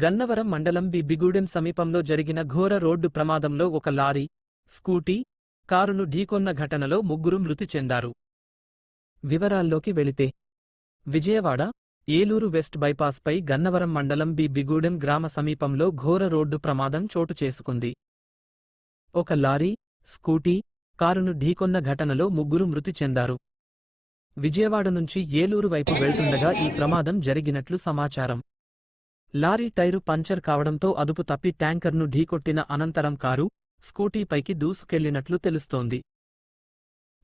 గన్నవరం మండలం బిబ్బిగూడెం సమీపంలో జరిగిన ఘోర రోడ్డు ప్రమాదంలో ఒక లారీ, స్కూటీ, కారును ఢీకొన్న ఘటనలో ముగ్గురు మృతి చెందారు. వివరాల్లోకి వెళితే విజయవాడ, ఏలూరు వెస్ట్ బైపాస్పై గన్నవరం మండలం బిబ్బిగూడెం గ్రామ సమీపంలో ఘోర రోడ్డు ప్రమాదం చోటు చేసుకుంది. ఒక లారీ, స్కూటీ, కారును ఢీకొన్న ఘటనలో ముగ్గురు మృతి చెందారు. విజయవాడ నుంచి ఏలూరు వైపు వెళ్తుండగా ఈ ప్రమాదం జరిగినట్లు సమాచారం. లారీ టైరు పంచర్ కావడంతో అదుపు తప్పి ట్యాంకర్ను ఢీకొట్టిన అనంతరం కారు, స్కూటీపైకి దూసుకెళ్లినట్లు తెలుస్తోంది.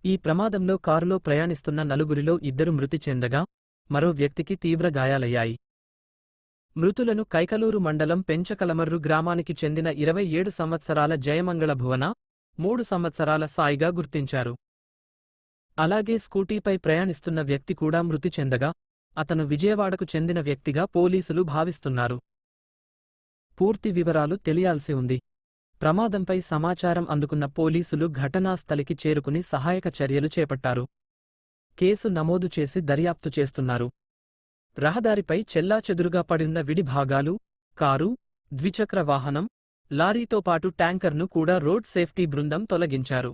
ఈ ప్రమాదంలో కారులో ప్రయాణిస్తున్న నలుగురిలో ఇద్దరు మృతి చెందగా, మరో వ్యక్తికి తీవ్ర గాయాలయ్యాయి. మృతులను కైకలూరు మండలం పెంచకలమర్రు గ్రామానికి చెందిన 27 సంవత్సరాల జయమంగళ భువన, 3 సంవత్సరాల సాయిగా గుర్తించారు. అలాగే స్కూటీపై ప్రయాణిస్తున్న వ్యక్తి కూడా మృతి చెందగా, అతను విజయవాడకు చెందిన వ్యక్తిగా పోలీసులు భావిస్తున్నారు. పూర్తి వివరాలు తెలియాల్సి ఉంది. ప్రమాదంపై సమాచారం అందుకున్న పోలీసులు ఘటనాస్థలికి చేరుకుని సహాయక చర్యలు చేపట్టారు. కేసు నమోదు చేసి దర్యాప్తు చేస్తున్నారు. రహదారిపై చెల్లాచెదురుగా పడిన విడి భాగాలు, కారు, ద్విచక్ర వాహనం, లారీతో పాటు ట్యాంకర్ను కూడా రోడ్ సేఫ్టీ బృందం తొలగించారు.